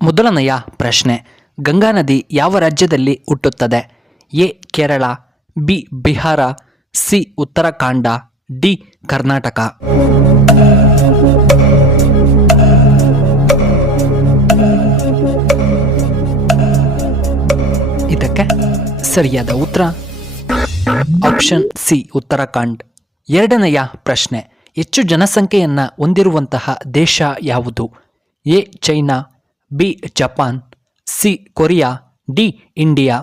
ಮೊದಲನೆಯ ಪ್ರಶ್ನೆ, ಗಂಗಾ ನದಿ ಯಾವ ರಾಜ್ಯದಲ್ಲಿ ಹುಟ್ಟುತ್ತದೆ? A Kerala, B Bihar, C Uttarakhand, D Karnataka. ಇದಕ್ಕೆ ಸರಿಯಾದ ಉತ್ತರ ಆಪ್ಷನ್ ಸಿ ಉತ್ತರಾಖಂಡ್. ಎರಡನೆಯ ಪ್ರಶ್ನೆ, ಹೆಚ್ಚು ಜನಸಂಖ್ಯೆಯನ್ನು ಹೊಂದಿರುವಂತಹ ದೇಶ ಯಾವುದು? A China, B Japan, C Korea, D India.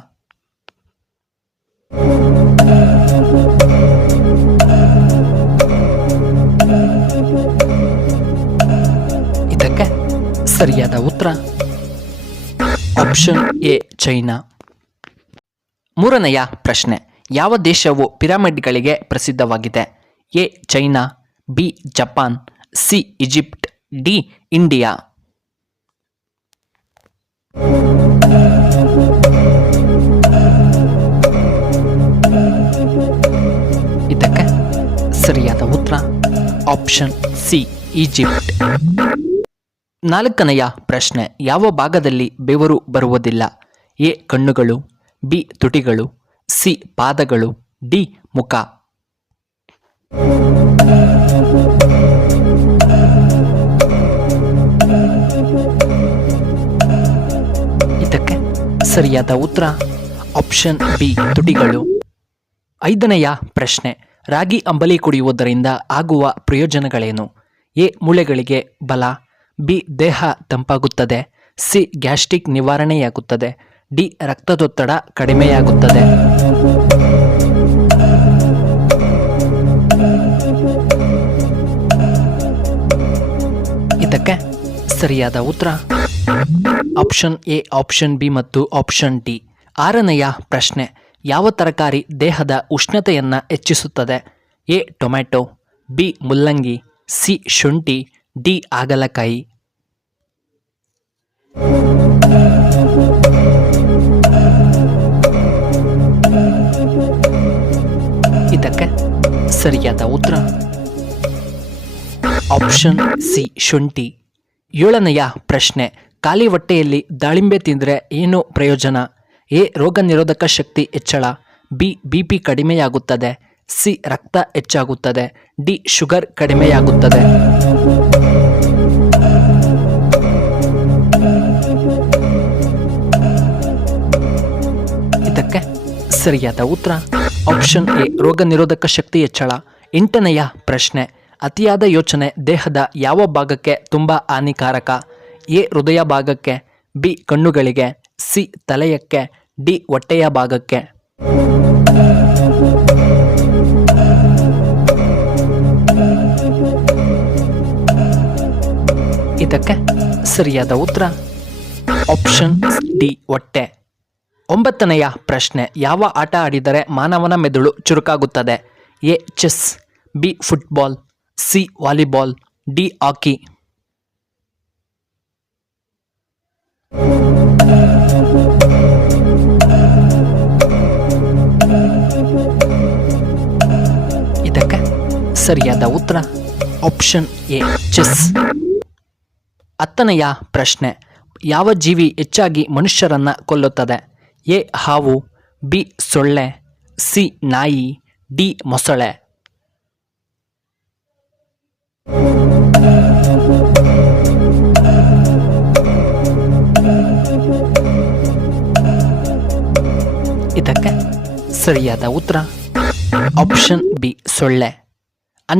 ಇದಕ್ಕೆ ಸರಿಯಾದ ಉತ್ತರ ಆಪ್ಷನ್ ಎ ಚೈನಾ. ಮೂರನೆಯ ಪ್ರಶ್ನೆ, ಯಾವ ದೇಶವು ಪಿರಮಿಡ್ಗಳಿಗೆ ಪ್ರಸಿದ್ಧವಾಗಿದೆ? A China, B Japan, C Egypt, D India. ಇದಕ್ಕೆ ಸರಿಯಾದ ಉತ್ತರ ಆಪ್ಷನ್ ಸಿ ಈಜಿಪ್ಟ್. ನಾಲ್ಕನೆಯ ಪ್ರಶ್ನೆ, ಯಾವ ಭಾಗದಲ್ಲಿ ಬೆವರು ಬರುವುದಿಲ್ಲ? ಎ ಕಣ್ಣುಗಳು, ಬಿ ತುಟಿಗಳು, ಸಿ ಪಾದಗಳು, ಡಿ ಮುಖ. ಇದಕ್ಕೆ ಸರಿಯಾದ ಉತ್ತರ ಆಪ್ಷನ್ ಬಿ ತುಟಿಗಳು. ಐದನೆಯ ಪ್ರಶ್ನೆ, ರಾಗಿ ಅಂಬಲಿ ಕುಡಿಯುವುದರಿಂದ ಆಗುವ ಪ್ರಯೋಜನಗಳೇನು? ಎ ಮೂಳೆಗಳಿಗೆ ಬಲ, ಬಿ ದೇಹ ತಂಪಾಗುತ್ತದೆ, ಸಿ ಗ್ಯಾಸ್ಟ್ರಿಕ್ ನಿವಾರಣೆಯಾಗುತ್ತದೆ, ಡಿ ರಕ್ತದೊತ್ತಡ ಕಡಿಮೆಯಾಗುತ್ತದೆ. ಇದಕ್ಕೆ ಸರಿಯಾದ ಉತ್ತರ ಆಪ್ಷನ್ ಎ, ಆಪ್ಷನ್ ಬಿ ಮತ್ತು ಆಪ್ಷನ್ ಡಿ. ಆರನೆಯ ಪ್ರಶ್ನೆ, ಯಾವ ತರಕಾರಿ ದೇಹದ ಉಷ್ಣತೆಯನ್ನು ಹೆಚ್ಚಿಸುತ್ತದೆ? ಎ ಟೊಮ್ಯಾಟೊ, ಬಿ ಮುಲ್ಲಂಗಿ, ಸಿ ಶುಂಠಿ, ಡಿ ಹಾಗಲಕಾಯಿ. ಇದಕ್ಕೆ ಸರಿಯಾದ ಉತ್ತರ ಆಪ್ಷನ್ ಸಿ ಶುಂಠಿ. ಏಳನೆಯ ಪ್ರಶ್ನೆ, ಖಾಲಿ ಹೊಟ್ಟೆಯಲ್ಲಿ ದಾಳಿಂಬೆ ತಿಂದರೆ ಏನು ಪ್ರಯೋಜನ? ಎ ರೋಗ ನಿರೋಧಕ ಶಕ್ತಿ ಹೆಚ್ಚಳ, ಬಿ ಬಿಪಿ ಕಡಿಮೆಯಾಗುತ್ತದೆ, ಸಿ ರಕ್ತ ಹೆಚ್ಚಾಗುತ್ತದೆ, ಡಿ ಶುಗರ್ ಕಡಿಮೆಯಾಗುತ್ತದೆ. ಇದಕ್ಕೆ ಸರಿಯಾದ ಉತ್ತರ ಆಪ್ಷನ್ ಎ ರೋಗ ನಿರೋಧಕ ಶಕ್ತಿ ಹೆಚ್ಚಳ. ಎಂಟನೆಯ ಪ್ರಶ್ನೆ, ಅತಿಯಾದ ಯೋಚನೆ ದೇಹದ ಯಾವ ಭಾಗಕ್ಕೆ ತುಂಬ ಹಾನಿಕಾರಕ? ಎ ಹೃದಯ ಭಾಗಕ್ಕೆ, ಬಿ ಕಣ್ಣುಗಳಿಗೆ, ಸಿ ತಲೆಯಕ್ಕೆ, ಡಿ ಹೊಟ್ಟೆಯ ಭಾಗಕ್ಕೆ. ಇದಕ್ಕೆ ಸರಿಯಾದ ಉತ್ತರ ಆಪ್ಷನ್ ಡಿ ಹೊಟ್ಟೆ. ಒಂಬತ್ತನೆಯ ಪ್ರಶ್ನೆ, ಯಾವ ಆಟ ಆಡಿದರೆ ಮಾನವನ ಮೆದುಳು ಚುರುಕಾಗುತ್ತದೆ? A chess, B football, C volleyball, D hockey. ಇದಕ್ಕೆ ಸರಿಯಾದ ಉತ್ತರ ಆಪ್ಷನ್ ಎ ಚೆಸ್. ಹತ್ತನೆಯ ಪ್ರಶ್ನೆ, ಯಾವ ಜೀವಿ ಹೆಚ್ಚಾಗಿ ಮನುಷ್ಯರನ್ನು ಕೊಲ್ಲುತ್ತದೆ? ಎ ಹಾವು, ಬಿ ಸೊಳ್ಳೆ, ಸಿ ನಾಯಿ, ಡಿ ಮೊಸಳೆ. ಇದಕ್ಕೆ ಸರಿಯಾದ ಉತ್ತರ ಆಪ್ಷನ್ ಬಿ ಸೊಳ್ಳೆ.